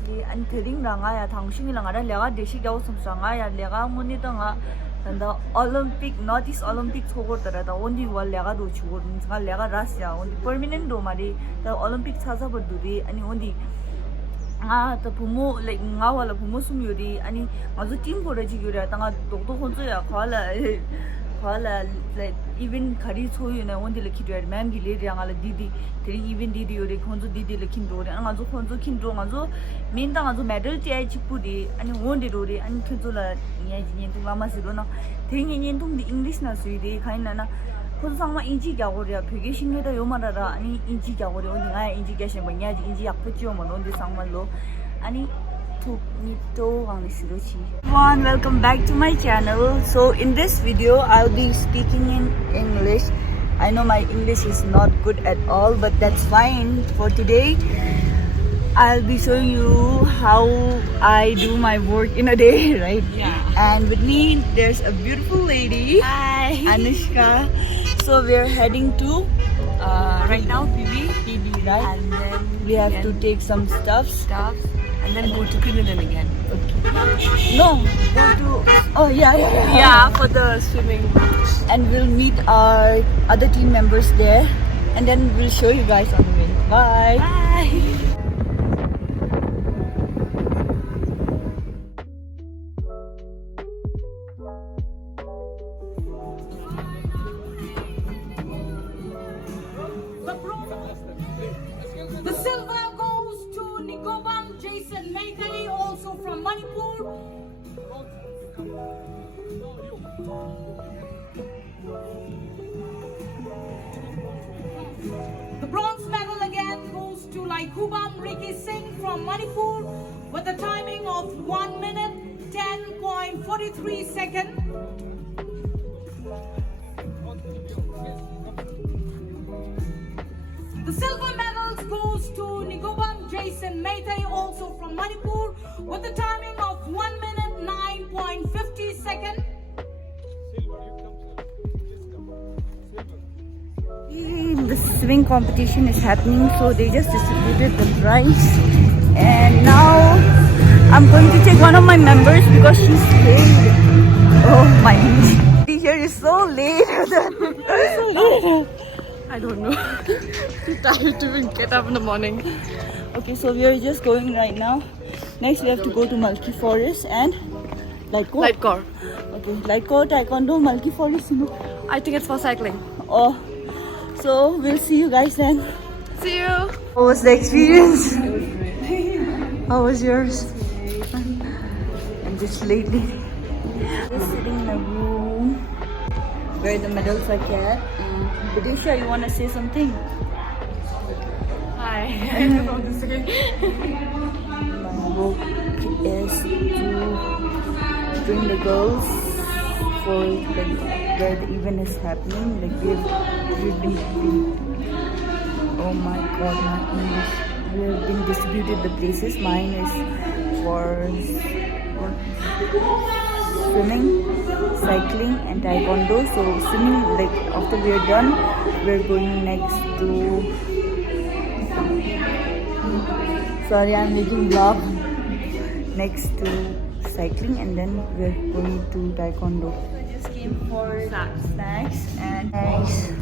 honestly and thering rangaya thangshing langara lega deshi gaw samsanga ya lega muni tanga the Olympic Northeast Olympic thogor tara the only wall lega do chugo nga lega rasya only permanent do mari the Olympic thaza boduri ani only the pumo like nga wala pumo sumyuri ani mazu team for jigura tanga dokto honzo ya khala like even khari choyu na only like kidwer ma'am gi le rangala didi teri even didi yore khonzo didi lekin do re nga zo khonzo kin do nga zo min da nga zo medal ti ai chipudi ani onde do re ani khizula nya ji nyen tu mama siro na thing nyen tum di English na sui de khaina na khon sangma inji gya go re phege shinne da yomara ra ani inji gya go re oni nga inji gya shin ba nya ji inji yak pchi mo non de sangma lo ani everyone, welcome back to my channel. So in this video I'll be speaking in English. I know my English is not good at all, but that's fine. For today I'll be showing you how I do my work in a day, right? Yeah. And with me there's a beautiful lady. Hi. Anushka. So we're heading to Right now PB, right? and then We have to take some stuff. and then go to Tibetan again. No, go to yeah. Yeah, for the swimming. And we'll meet our other team members there, and then we'll show you guys on the way. Bye. Bye. The silver goes to Nikobam Jason Maitai, also from Manipur. The bronze medal again goes to Laikubam Ricky Singh from Manipur with a timing of 1 minute 10.43 seconds. The silver medals goes to Nikobam Jason Maitai, also from Manipur, with a timing of 1 minute 9.50 seconds. The swimming competition is happening, so they just distributed the prize, and now I'm going to take one of my members because she's late. Oh my God, here is so late. I don't know. Too tired to even get up in the morning. Okay, so we are just going right now. Next we have to go to Mulki Forest and Lightcore. Lightcore. Okay, Lightcore, Taekwondo, Mulki Forest, you know. I think it's for cycling. Oh, so we'll see you guys then. See you. How was the experience? It was great. How was yours? I'm just lately just sitting in a room where the medals are kept. Vidisha, you want to say something? Hi. I don't know what to say. My work is to bring the girls for like where the event is happening. Like we've been oh my God, my English. We have been distributed the places. Mine is for swimming, cycling and taekwondo. So swimming, like after we are done, we're going next to, sorry I'm making vlog, next to cycling, and then we're going to taekwondo. I just came for snacks and nice.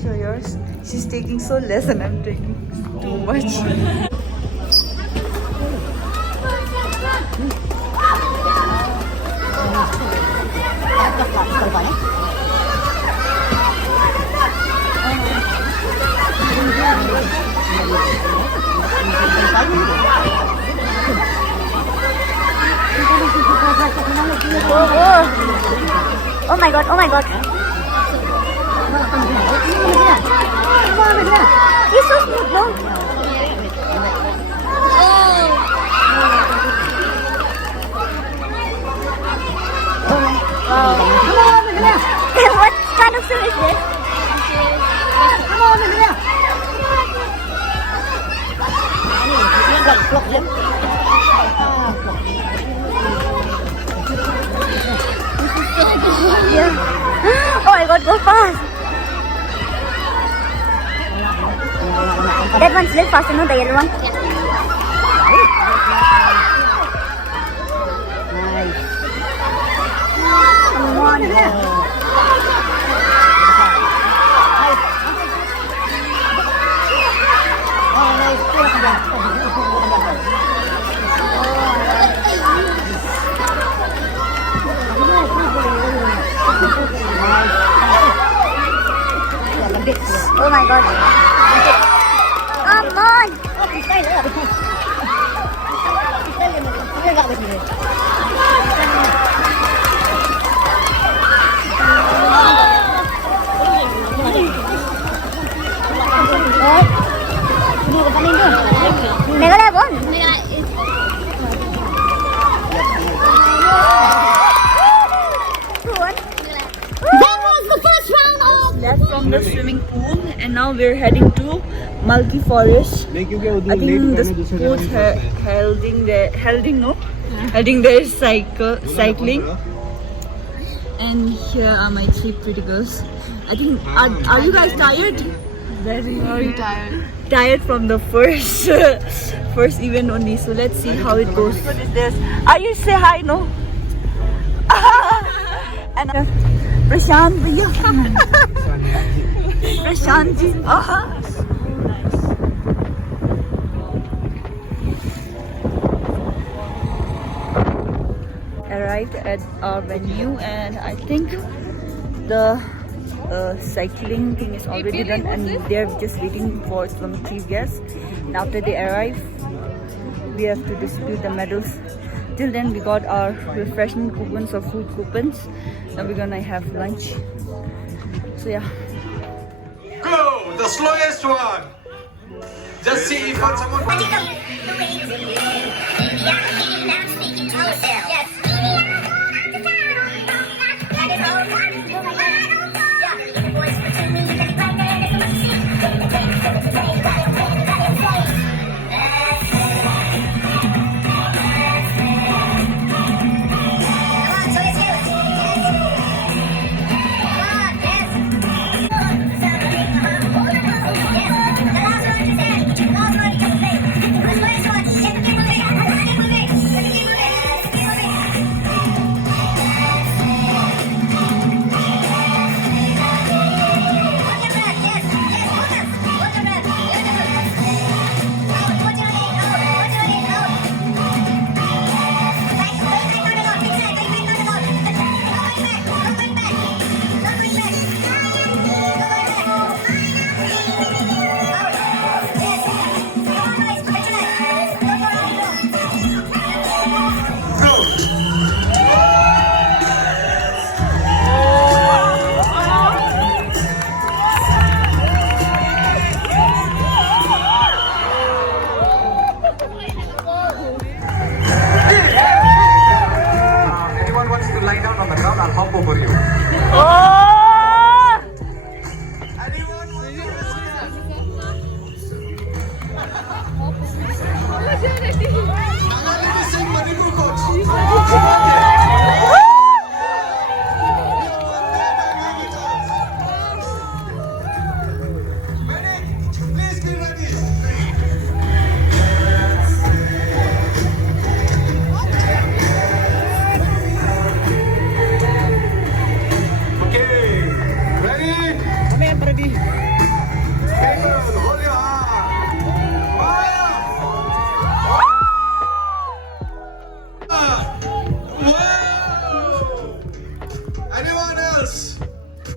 So yours? She's taking so less and I'm taking too much. Oh my God, oh my God. He's so smooth, no? Wow. What kind of swim is this? Yeah. Oh my God, go fast. That one's a little faster, no? The yellow one? Oh my god. Come on. 내가 내 본. Left from the swimming pool, and now we're heading to Mulki Forest. I think the sports holding their cycling. And here are my three pretty girls. I think are you guys tired? Very tired. Tired from the first first event only. So let's see how it goes. What is this? Are you say hi? No. And Prashant bhaiya. Prashant ji. Arrived at our venue, and I think the cycling thing is already done, and they're just waiting for some 3 guests. And after they arrive, we have to distribute the medals. Till then, we got our refreshment coupons or food coupons, and we're gonna have lunch. So yeah. Go! The slowest one! Just see if someone...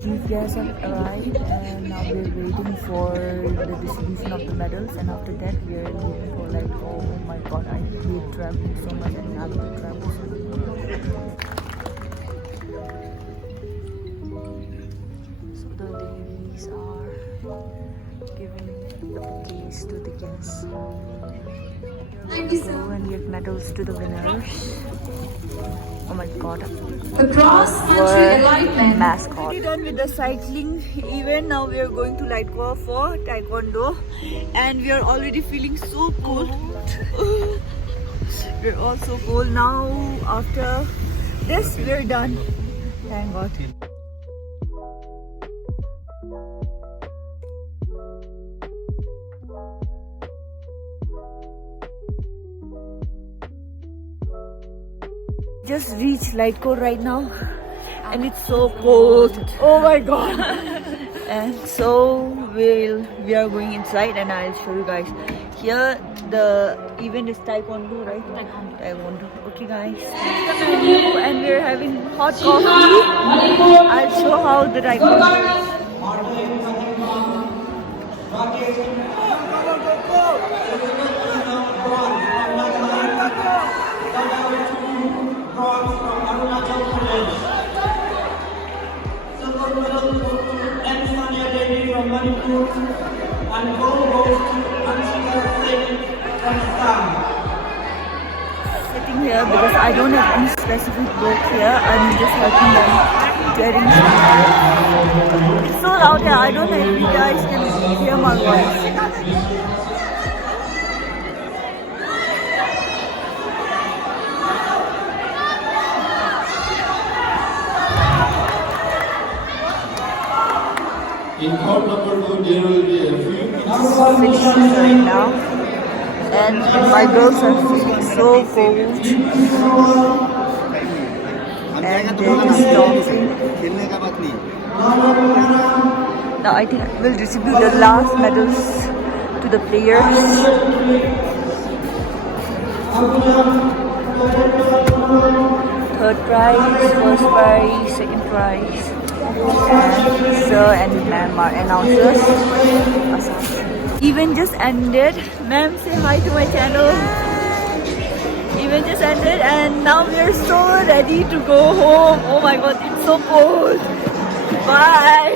These guys have arrived, and now we're waiting for the distribution of the medals, and after that we're waiting for like, oh my god, I hate traveling so much and having to travel so much. So the ladies are giving the bouquets to the guests. Go and give medals to the winners. Oh my god. The cross-country alignment. Mascot. We're done with the cycling event. Now we are going to Lightcore for Taekwondo, and we are already feeling so cold. We're all so cold now. After this, we're done. Thank God. Just reached Lightcore right now, and it's so cold. Oh my god! And so we are going inside, and I'll show you guys. Here the event is Taekwondo, right? Taekwondo. Okay, guys. And we're having hot coffee. I'll show how the Taekwondo is. Sitting here because I don't have any specific book here. I'm just helping them getting somewhere. It's so loud here. I don't know if you guys can hear my voice. In court number 2, there will be a few Finishing right now, and my girls are feeling so cold, and there is dancing. Now I think we'll distribute the last medals to the players. Third prize, first prize, second prize. And Sir and Ma'am are announcers. Event just ended. Ma'am, say hi to my channel. Event just ended, and now we are so ready to go home. Oh my god, it's so cold. Bye.